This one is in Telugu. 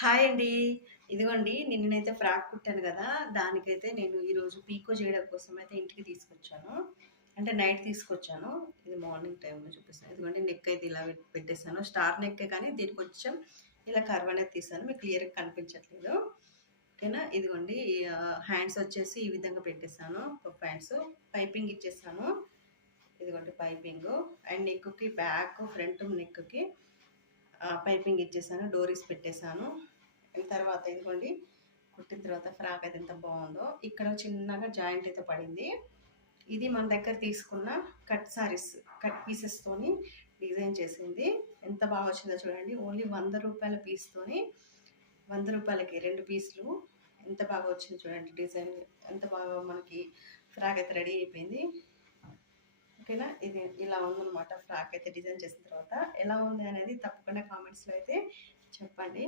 హాయ్ అండి. ఇదిగోండి నిన్ననైతే ఫ్రాక్ కుట్టాను గదా! దానికైతే నేను ఈరోజు పీకో చేయడం కోసం అయితే ఇంటికి తీసుకొచ్చాను. అంటే నైట్ తీసుకొచ్చాను. ఇది మార్నింగ్ టైమ్‌లో చూపిస్తాను. ఇదిగోండి నెక్ అయితే ఇలా పెట్టేసాను. స్టార్ నెక్కే కానీ దీనికి కొంచెం ఇలా కర్వ్ అనేది తీసాను. మీకు క్లియర్‌గా కనిపించట్లేదు. ఓకేనా? ఇదిగోండి హ్యాండ్స్ వచ్చేసి ఈ విధంగా పెట్టేసాను. Puff hands. పైపింగ్ ఇచ్చేసాను. ఇదిగోండి పైపింగు అండ్ నెక్‌కి బ్యాక్, ఫ్రంట్ నెక్‌కి పైపింగ్ ఇచ్చేసాను. డోరీస్ పెట్టేసాను. తర్వాత ఇదిగోండి కుట్టిన తర్వాత ఫ్రాక్ అయితే ఎంత బాగుందో. ఇక్కడ చిన్నగా జాయింట్ అయితే పడింది. ఇది మన దగ్గర తీసుకున్న కట్ సారీస్ కట్ పీసెస్తోని డిజైన్ చేసింది. ఎంత బాగా వచ్చిందో చూడండి. ఓన్లీ రూ. 100 పీస్తోని రూ. 100కి 2 పీసులు ఎంత బాగా వచ్చింది చూడండి. డిజైన్ ఎంత బాగా మనకి ఫ్రాక్ అయితే రెడీ అయిపోయింది. ఓకేనా? ఇది ఇలా ఉందన్నమాట. ఫ్రాక్ అయితే డిజైన్ చేసిన తర్వాత ఎలా ఉంది అనేది తప్పకుండా కామెంట్స్లో అయితే చెప్పండి.